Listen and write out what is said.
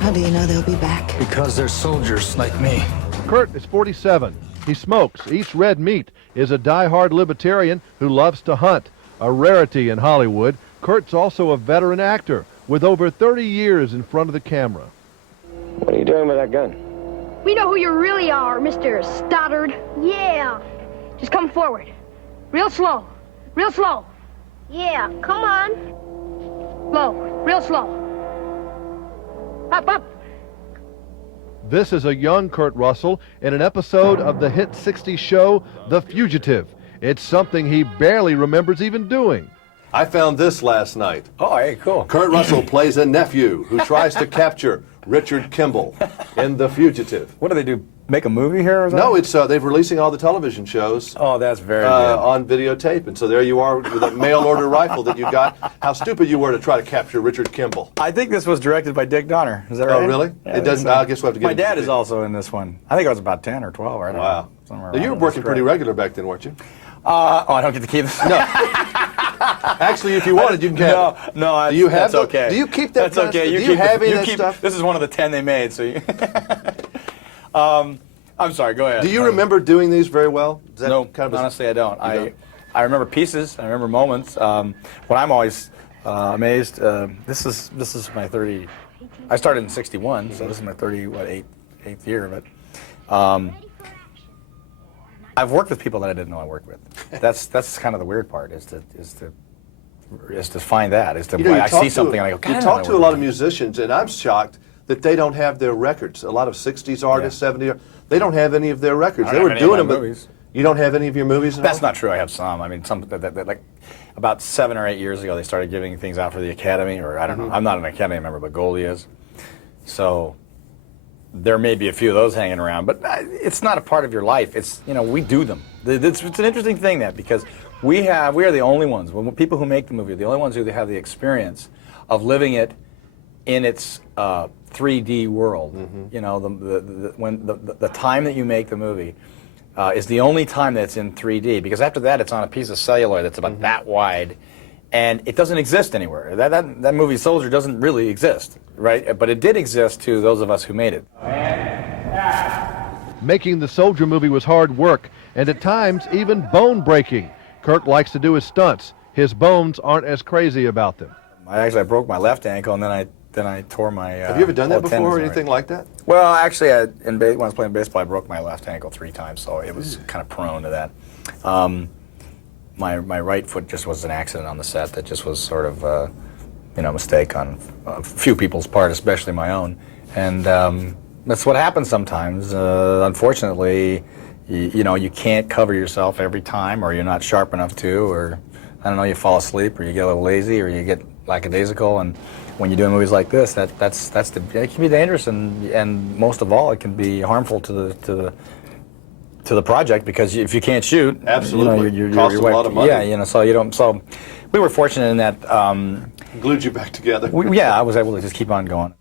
How do you know they'll be back? Because they're soldiers like me. Kurt is 47. He smokes, eats red meat, is a die-hard libertarian who loves to hunt. A rarity in Hollywood, Kurt's also a veteran actor with over 30 years in front of the camera. What are you doing with that gun? We know who you really are, Mr. Stoddard. Yeah. Just come forward. Real slow. Real slow. Yeah, come on. Low. Real slow. Up, up. This is a young Kurt Russell in an episode of the hit 60s show, The Fugitive. It's something he barely remembers even doing. I found this last night. Oh, hey, cool. Kurt Russell plays a nephew who tries to capture Richard Kimball in The Fugitive. What do they do? Make a movie here or something? No, it's they're releasing all the television shows. Oh, that's very good. On videotape, and so there you are with a mail-order rifle that you got. How stupid you were to try to capture Richard Kimball. I think this was directed by Dick Donner. Is that right? Oh, really? Yeah, It doesn't. I guess we'll have to get. My dad is also in this one. I think I was about 10 or 12. I don't know. Wow. Somewhere Now, you were around working there. pretty regular back then, weren't you? Oh, I don't get to keep this. No. Actually, if you wanted, you can have it. No, Do you have that's the- okay. do you keep that That's okay. plastic? You Do keep you have any you of that keep, stuff? This is one of the 10 they made, so you... I'm sorry, go ahead. Do you remember doing these very well? Is that No, kind of honestly, I don't. don't? I remember pieces. I remember moments. What I'm always amazed. This is my 30. I started in '61, so this is my 8th year. But I've worked with people that I didn't know I worked with. That's kind of the weird part. Is to find that. Is to You know, you I talk see to- something and I go. God, I You don't talk know to a what lot it of is." musicians, and I'm shocked that they don't have their records. A lot of '60s artists, '70s, they don't have any of their records. I They don't were have any of doing my them, but movies. you don't have any of your movies at That's all? not true. I have some. I mean, some that like about 7 or 8 years ago, they started giving things out for the Academy, or I don't know. I'm not an Academy member, but Goldie is. So there may be a few of those hanging around, but it's not a part of your life. It's we do them. It's an interesting thing because we are the only ones. When people who make the movie are the only ones who have the experience of living it in its 3D world. When the time that you make the movie is the only time that it's in 3D, because after that it's on a piece of celluloid that's about that wide, and it doesn't exist anywhere. That movie Soldier doesn't really exist, right? But it did exist to those of us who made it. Making the Soldier movie was hard work, and at times even bone-breaking. Kurt likes to do his stunts. His bones aren't as crazy about them. I broke my left ankle, and then I tore my. Have you ever done that whole before tendons or in anything my- like that? Well, actually, when I was playing baseball, I broke my left ankle 3 times, so it was kind of prone to that. My right foot just was an accident on the set that just was sort of a mistake on a few people's part, especially my own, and that's what happens sometimes. Unfortunately, you can't cover yourself every time, or you're not sharp enough to, or I don't know, you fall asleep, or you get a little lazy, or you get lackadaisical, and when you're doing movies like this, it can be dangerous, and most of all, it can be harmful to the project, because if you can't shoot, Absolutely. you're Costs a lot of money. Yeah, so you don't. So we were fortunate in that. Glued you back together. I was able to just keep on going.